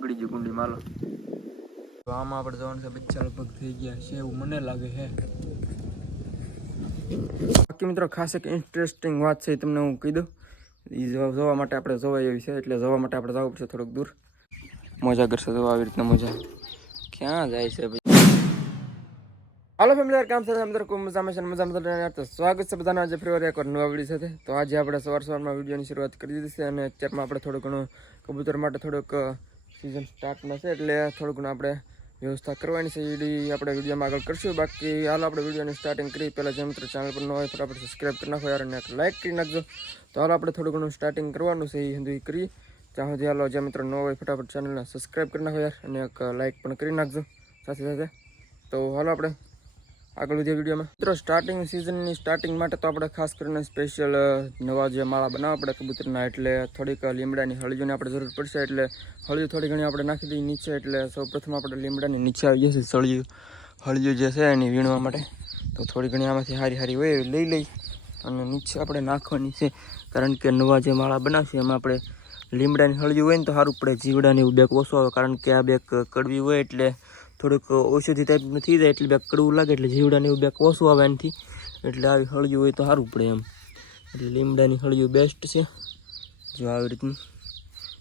બગડી ગઈ કુંડી માલો. તો આમાં આપણે જવાનું છે બચ્ચા લગભગ થઈ ગયા છે એવું મને લાગે છે. બાકી મિત્રો ખાસ એક ઇન્ટરેસ્ટિંગ વાત છે તમને હું કહી દઉં. એ જોવા માટે આપણે જોવા એવી છે એટલે જોવા માટે આપણે જવું પડશે થોડુંક દૂર. મજા કરશે તો આવી રીતના મજા. ક્યાં જાય છે ભાઈ? હાલો ફેમિલી કામ સાથે અંદર કોઈ મજામાં છે મજામાં તો સ્વાગત છે બધાના આજે ફરી એકવાર નવા વિડીયો સાથે. તો આજે આપણે સવારમાં વિડીયોની શરૂઆત કરી દીધી છે અને અત્યારમાં આપણે થોડું ઘણું કબૂતર માટે થોડુંક સિઝન સ્ટાર્ટમાં છે એટલે થોડું ઘણું આપણે વ્યવસ્થા કરવાની છે. આપણે વિડીયોમાં આગળ કરશું. બાકી હાલ આપણે વિડીયોની સ્ટાર્ટિંગ કરી પહેલાં જે મિત્રો ચેનલ પર ન હોય ફટાફટ સબસ્ક્રાઈબ કરી નાખો યાર અને એક લાઇક કરી નાખજો. તો હાલ આપણે થોડું ઘણું સ્ટાર્ટિંગ કરવાનું છે એ સુધી કરી ત્યાં સુધી હાલો જે મિત્રો ન હોય ફટાફટ ચેનલને સબસ્ક્રાઈબ કરી નાખો યાર અને એક લાઇક પણ કરી નાખજો સાથે સાથે. તો હાલો આપણે આગળ વધીએ વિડીયોમાં. મિત્રો સ્ટાર્ટિંગ સિઝનની સ્ટાર્ટિંગ માટે તો આપણે ખાસ કરીને સ્પેશિયલ નવા જે માળા બનાવવા પડે કબૂતરના એટલે થોડીક લીમડાની હળીઓની આપણે જરૂર પડશે. એટલે હળીઓ થોડી ઘણી આપણે નાખી દઈએ નીચે. એટલે સૌપ્રથમ આપણે લીમડાની નીચે આવી જશે હળીઓ જે છે એની વીણવા માટે. તો થોડી ઘણી આમાંથી હારી હોય લઈ લઈ અને નીચે આપણે નાખવાની છે. કારણ કે નવા જે માળા બનાવશે એમાં આપણે લીમડાની હળીઓ હોય ને તો સારું પડે. જીવડાની એવું બેક ઓછો આવે કારણ કે આ બેક કડવી હોય એટલે થોડુંક ઔષધિ ટાઈપનું થઈ જાય એટલે બેક કડવું લાગે એટલે જીવડાની એવું બેક ઓછું આવે એનાથી. એટલે આવી હળિયું હોય તો સારું પડે એમ. એટલે લીમડાની હળિયું બેસ્ટ છે જો આવી રીતનું.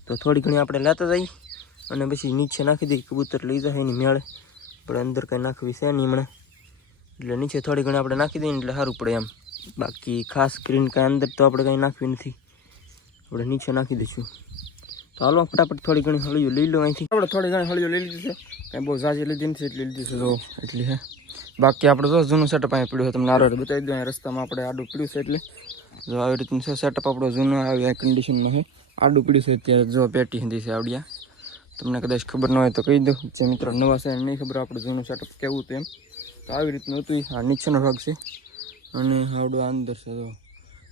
તો થોડી ઘણી આપણે લેતા જઈએ અને પછી નીચે નાખી દઈએ. કબૂતર લઈ જાય એની મેળે આપણે અંદર કંઈ નાખવી છે નહીં હમણાં. એટલે નીચે થોડી ઘણી આપણે નાખી દઈએ એટલે સારું પડે એમ. બાકી ખાસ કરીને કાંઈ અંદર તો આપણે કંઈ નાખવી નથી, આપણે નીચે નાખી દઈશું. તો હાલો ફટાફટ થોડી ઘણી હળીઓ લઈ લો અહીંથી. આપણે થોડી ઘણી હળીઓ લઈ લીધી છે, કાંઈ બહુ ઝાઝી લીધી નથી એટલી લીધી છે જો એટલી છે. બાકી આપણે જો જૂનું સેટઅપ અહીં પડ્યું છે તમને આરો બતાવી દઉં. રસ્તામાં આપણે આડું પીડ્યું છે એટલે જો આવી રીતનું છે સેટઅપ આપણો જૂનો આવી કન્ડિશનમાં છે. આડું પીડ્યું છે અત્યારે જો પેટી હતી છે આવડિયા. તમને કદાચ ખબર ન હોય તો કહી દઉં. જે મિત્રો નવા છે નહીં ખબર આપણે જૂનું સેટઅપ કેવું હતું એમ. તો આવી રીતનું હતું. આ નીચેનો ભાગ છે અને આવડો અંદર છે. જો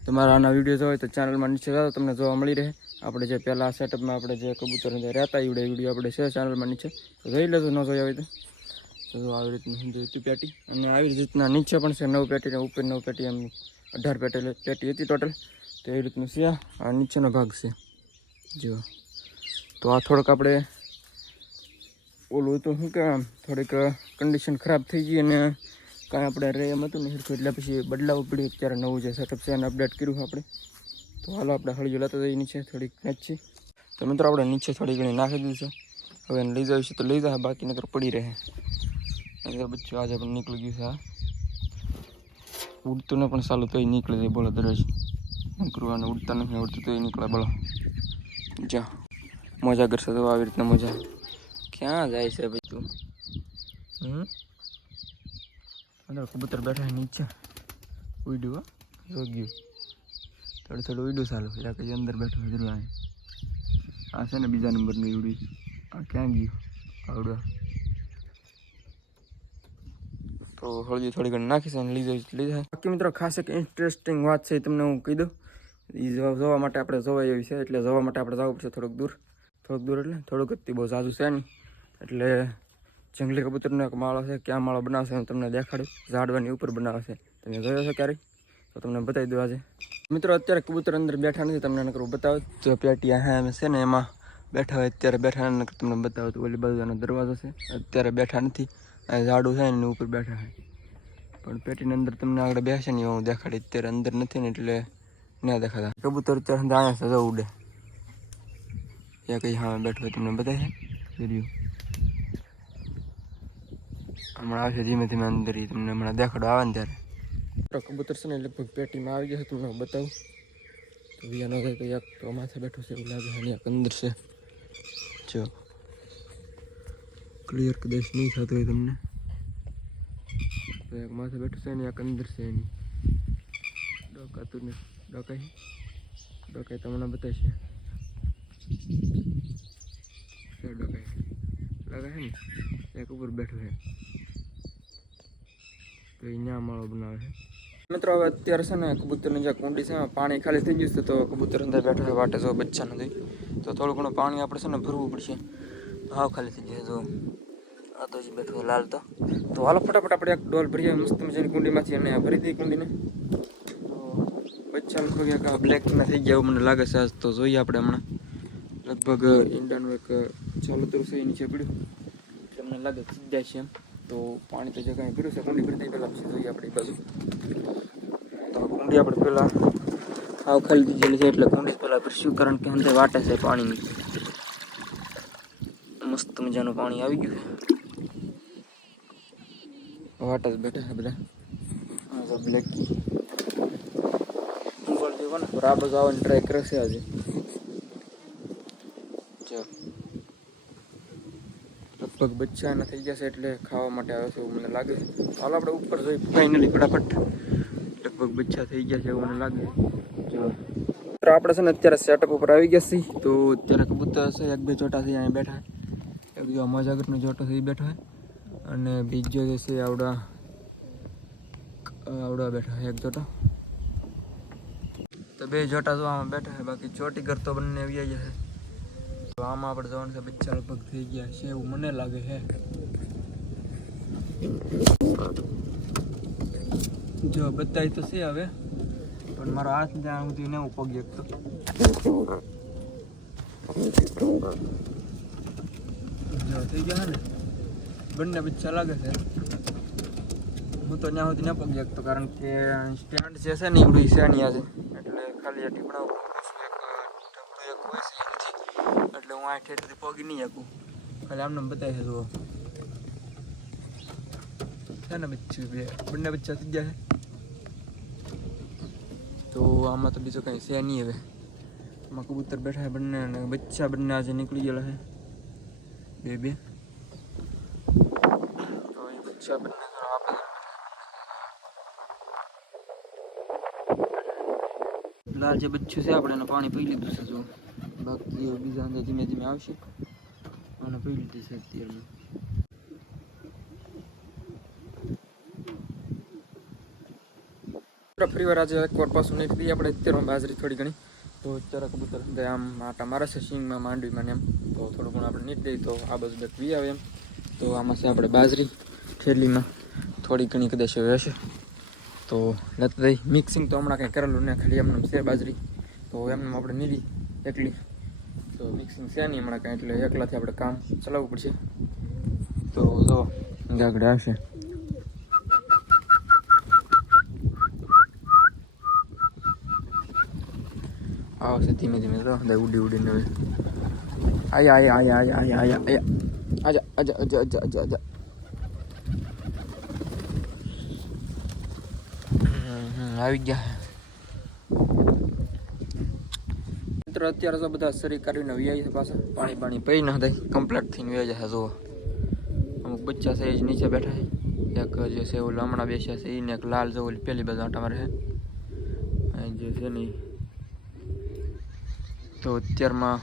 તમારા આના વિડીયો જોવા હોય તો ચેનલમાં નીચે જાઓ તમને જોવા મળી રહે. આપણે જે પહેલાં સેટઅપમાં આપણે જે કબૂતર રહેતા એવડે વિડીયો આપણે છે ચેનલમાં નીચે તો જોઈ લેજો. ન જોયા હોય તો આવી રીતનું હતી પેટી. અને આવી રીતના નીચે પણ છે 9 પેટી ને ઉપર 9 પેટી એમ 18 પેટી હતી ટોટલ. તો એવી રીતનું છે. આ નીચેનો ભાગ છે જો. તો આ થોડોક આપણે ઓલું હતું શું કે થોડીક કન્ડિશન ખરાબ થઈ ગઈ અને કાંઈ આપણે રે એમ હતું ને સરખું એટલે પછી બદલાવવું પડ્યું. અત્યારે નવું જે સેટઅપ છે એને અપડેટ કર્યું આપણે. તો હાલો આપણે હળીઓ લેતા જઈએ નીચે થોડીક નાચી. તો મિત્રો આપણે નીચે થોડી ઘણી નાખી દીધું છે. હવે એને લઈ જવું છે તો લઈ જાય, બાકી નકર પડી રહે. બચ્ચું આજે પણ નીકળી ગયું છે. આ ઉડતું ને પણ સારું તોય નીકળે છે બોલો દરરોજ. નકરું આને ઉડતા નથી આવડતું તોય નીકળે બોલો. જા મજા કરશે તો આવી રીતના મજા. ક્યાં જાય છે ભાઈ તું? અંદર કબૂતર બેઠા નીચે ઉડ્યું રોગ્યું થોડું ઉડ્યું સારું એટલે કે અંદર બેઠું જરૂર. આ છે ને બીજા નંબરનું ઉડ્યું. આ ક્યાં ગયું આવડવા? તો હળદી થોડી ઘણી નાખીશ અને લઈ જાય. બાકી મિત્રો ખાસ એક ઇન્ટરેસ્ટિંગ વાત છે તમને હું કહી દઉં. એ જોવા માટે આપણે જોવા એવી છે એટલે જોવા માટે આપણે જવું પડશે થોડુંક દૂર એટલે થોડુંક જ બહુ ઝાઝું છે નહીં. એટલે જંગલી કબૂતરનો એક માળો છે. ક્યાં માળો બનાવશે હું તમને દેખાડું. ઝાડવાની ઉપર બનાવશે. તમે જોયો છો ક્યારેક? તો તમને બતાવી દઉં આજે. મિત્રો અત્યારે કબૂતર અંદર બેઠા નથી તમને નકરું બતાવું. તો પેટી હા છે ને એમાં બેઠા હોય અત્યારે બેઠા નકર તમને બતાવું તો ઓલી બાજુનો દરવાજો છે. અત્યારે બેઠા નથી. આ ઝાડું છે ને એની ઉપર બેઠા છે. પણ પેટીની અંદર તમને આગળ બેસે ને હું દેખાડી. અત્યારે અંદર નથી ને એટલે ના દેખાતા. કબૂતર અત્યારે અહીંયા છે ઉડે. ત્યાં કંઈ હા બેઠો હોય તમને બતાવે છે. હમણાં આવશે ધીમે ધીમે અંદર. તમને હમણાં દેખાડો આવે ને ત્યારે. કબૂતર છે ને લગભગ પેટીમાં આવી ગયા તમને બતાવું. તો વિયા ન થાય તો એક તો માથે બેઠું છે એવું લાગે છે. એક અંદર છે જો ક્લિયર કદાચ નહીં થતું હોય તમને. તો એક માથે બેઠું છે ને એક અંદર છે એની ડોકાતું ને ડોકાઈ તમને બતાવશે. ડોકાઈ લાગે છે ને એક ઉપર બેઠું છે. તો એ ન્યા માળો બનાવે છે. મિત્રો હવે અત્યારે છે ને કબૂતરની જે કુંડી છે પાણી ખાલી થઈ ગયું છે. તો કબૂતર અંદર બેઠો છે વાટે જો બચ્ચા નથી. તો થોડું ઘણું પાણી આપણે છે ને ભરવું પડશે. હાવ ખાલી થઈ જાય. તો આ તો જ બેઠો લાલ તો હાલો ફટાફટ આપણે એક ડોલ ભરીએ મસ્ત મજાની કુંડીમાંથી અને ભરી દઈએ કુંડીને. તો બચ્ચા લગભગ બ્લેક ના થઈ ગયા એવું મને લાગે છે આજ. તો જોઈએ આપણે હમણાં લગભગ લગભગ ઈંડાનું એક ચાલુતરું છે નીચે પડ્યું એટલે મને લાગે સીધા છે એમ. તો પાણી તો જે કાંઈ ભર્યું છે કુંડી ભરતી પહેલાં પછી જોઈએ આપણી બાજુ. તો કુંડી આપણે પહેલાં આવ ખાલી દીધેલી છે એટલે કુંડી પહેલાં ભરશું, કારણ કે અંદર વાટે છે પાણીની. મસ્ત મજાનું પાણી આવી ગયું છે, વાટે જ બેઠા છે બધા. બ્લેકી આ બાજુ આવવાની ટ્રાય કરે છે આજે. લગભગ બચ્ચાના થઈ ગયા છે એટલે ખાવા માટે આવે છે એવું મને લાગે છે. હાલ આપણે ઉપર જઈ ફાઇનલી ફટાફટ. લગભગ બચ્ચા થઈ ગયા છે એવું મને લાગે. જો આપણે છે ને અત્યારે સેટઅપ ઉપર આવી ગયા છીએ. તો અત્યારે કબૂતર છે એક બે ચોટા છે અહીંયા બેઠા. એક જો મજાગરનો જોટો છે એ બેઠો છે અને બીજો જે છે આવડા બેઠા છે એક જોટો. તો બે જોટા તો આમાં બેઠા છે, બાકી ચોટી ઘર તો બંને આવી ગયા છે. તો આમાં આપણે જવાનું છે બચ્ચા લગભગ થઈ ગયા છે એવું મને લાગે છે. જો બતાવી તો છે હવે, પણ મારો હાથ ત્યાં સુધી ને પગી શકતો. જો થઈ ગયા ને બંને બચ્ચા લાગે છે. હું તો ત્યાં સુધી ન પગી શકતો, કારણ કે સ્ટેન્ડ જે છે ને એવડું છે નહીં આજે, એટલે ખાલી ટીપણા ઉપર એક હોય છે એટલે હું આ ઠેઠથી પગી નહીં શકું. ખાલી આમને બતાવી જુઓ છે ને બચ્ચું બંને બચ્ચા થઈ ગયા છે. તો આમાં તો બીજું કંઈ છે નહીં હવે. આમાં કબૂતર બેઠા છે બંને અને બચ્ચા બંને આજે નીકળી ગયેલા છે બે. તો એ બચ્ચા બંને લાલ જે બચ્ચું છે આપણે એને પાણી પી લીધું છે. જો બાકી બીજા અંદર ધીમે ધીમે આવશે અને પી લીધી છે અત્યારે. ફરીવાર આજે એકવાર પાછું નીકળી આપણે અત્યારે બાજરી થોડી ઘણી. તો અત્યારે કબૂતર આમ આટા મારે છે સિંગમાં માંડવીમાં એમ. તો થોડું ઘણું આપણે નીકળી દઈએ તો આ બાજુ બેક વી આવે એમ. તો આમાં છે આપણે બાજરી થેલીમાં થોડી ઘણી કદાચ રહેશે તો લેતા દઈ. મિક્સિંગ તો હમણાં કંઈ કરેલું ને, ખાલી એમને છે બાજરી. તો એમને આપણે નીલી એકલી તો મિક્સિંગ છે નહીં હમણાં કાંઈ, એટલે એકલાથી આપણે કામ ચલાવવું પડશે. તો જો આગળ આવશે આવશે ધીમે ધીમે. તો ઉડી ઉડીને હવે આયા આવી ગયા મિત્રો. અત્યારે તો બધા શરીર કાઢીને વ્યાય છે પાછા. પાણી પી ના થાય કમ્પ્લીટ થઈને વ્યાય જશે. જુઓ અમુક બચ્ચા છે એ નીચે બેઠા છે. એક જે છે ઓલું હમણાં બેસ્યા છે એને, એક લાલ જો ઓલી પેલી બાજુ આટા મારે છે જે છે ને. તો અત્યારમાં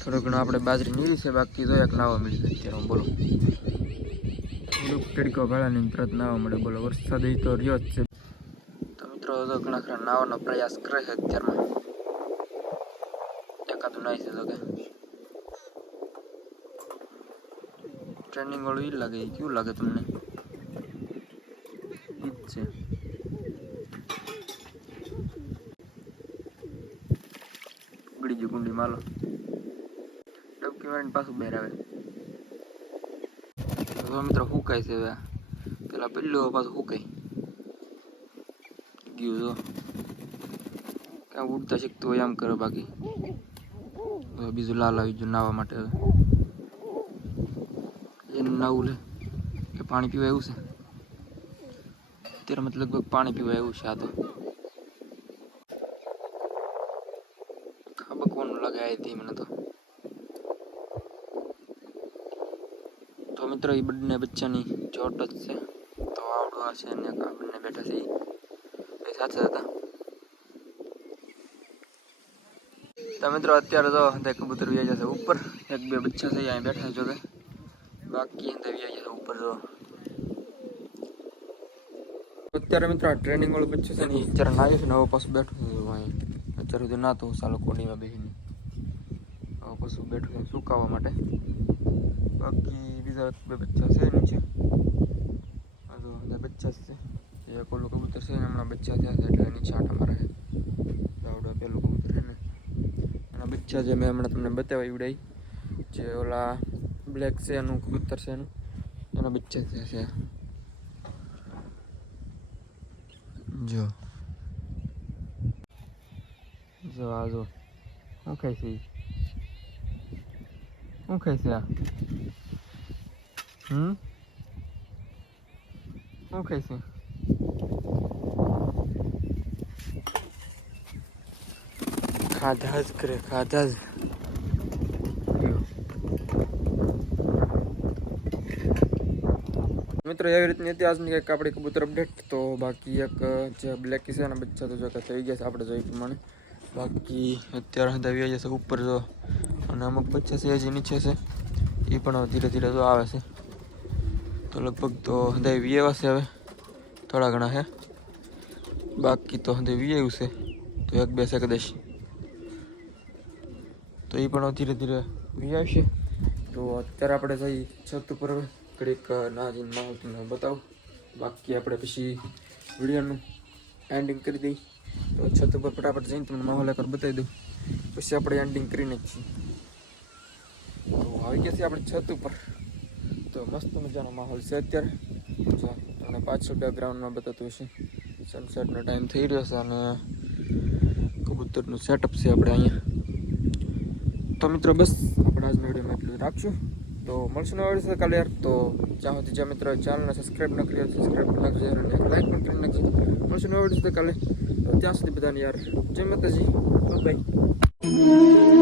થોડું ઘણું આપણે બાજરી નીકળી છે, બાકી તો એક નાવા મળી છે અત્યારે. બોલો થોડુંક તડકો ભાડાની તરત નાવા મળે. બોલો વરસાદ એ તો રહ્યો જ છે. તો મિત્રો તો ઘણા ખરા નાવાનો પ્રયાસ કરે છે અત્યારમાં. એકાદું નાઈ છે તો કે ટ્રેનિંગ વાળું એ લાગે. કેવું લાગે તમને? ઈ જ છે. ઉગડી ગયું કુંડી માલો ડબકી મારીને પાછું બહાર આવે. તો મિત્રો હુકાય છે હવે. પેલા પેલું પાછું હુકાય ગયું. જો ક્યાં ઉડતા શીખતું હોય એમ કરો. બાકી બીજું લાલ આવી ગયું નાવા માટે. હવે એનું નાવું લે કે પાણી પીવા એવું છે અત્યારે. મતલબ પાણી પીવા એવું છે. આ તો કોનું લગાય હતી મને તો મિત્રો એ બંને બચ્ચાની ચોટ જ છે. તો આવડું આ છે ને આ બંને બેઠા છે એ સાથે હતા. તો મિત્રો અત્યારે તો કબૂતર વ્યાઈ જશે ઉપર. એક બે બચ્ચા છે અહીંયા બેઠા જો કે, બાકી અંદર વ્યાઈ જશે ઉપર. જો અત્યારે મિત્રો આ ટ્રેનિંગ વાળું બચ્ચું છે ને અત્યારે નાય છે ને હવે પાછું બેઠું છે. અહીંયા અત્યારે સુધી ના તો ચાલો કોડીમાં બેસીને હવે પાછું બેઠું છે સુકાવવા માટે. બાકી બીજા બે બચ્ચા છે નીચે. બચ્ચા છે એક ઓલું કબૂતર છે ને હમણાં બચ્ચા થયા છે એટલે નીચે આટા મારે છે. આવડો પેલું કબૂતર છે ને એના બચ્ચા જે મેં હમણાં તમને બતાવ્યા ઉડાઈ જે ઓલા બ્લેક છે એનું કબૂતર છે એના બચ્ચા છે જો જો આ જો શું ખાય છે શું ખાય છે આ શું ખાય છે ખાધા જ કરે ખાધા જ મિત્રો એવી રીતની હતી આજની કંઈક આપણી કબૂતર અપડેટ તો બાકી એક જે બ્લેક છે એના બચ્ચા તો જો કે થઈ ગયા છે આપણે જોઈ પ્રમાણે બાકી અત્યારે હંધા આવી જશે ઉપર જો અને અમુક બચ્ચા છે હજી નીચે છે એ પણ ધીરે ધીરે તો આવે છે તો લગભગ તો હંધા વીએવા છે હવે થોડા ઘણા છે બાકી તો હંધે વીએવું છે તો એક બે છે કદાચ તો એ પણ ધીરે ધીરે વી આવશે તો અત્યારે આપણે જઈ છત ઉપર ઘડીક ના જઈને માહોલ તમને બતાવું બાકી આપણે પછી વિડીયોનું એન્ડિંગ કરી દઈ તો છત ઉપર ફટાફટ જઈને તમને માહોલ એકવાર બતાવી દઉં પછી આપણે એન્ડિંગ કરી નાખીએ તો આવી ગયા છીએ આપણે છત ઉપર તો મસ્ત મજાનો માહોલ છે અત્યારે જો તમને પાછળ બેકગ્રાઉન્ડમાં બતાતું હશે સનસેટનો ટાઈમ થઈ રહ્યો છે અને કબૂતરનું સેટઅપ છે આપણે અહીંયા તો મિત્રો બસ આપણે આજના વિડીયોમાં એટલું રાખશું તો મળશું નવા વિડીયો કાલે યાર તો જ્યાં સુધી જ્યાં મિત્રો ચેનલને સબસ્ક્રાઈબ ન કરી સબસ્ક્રાઈબ કરી નાખજો અને લાઈક પણ કરી નાખજો મળશું નવા વિડીયો કાલે તો ત્યાં સુધી બધાને યાર જય માતાજી બાય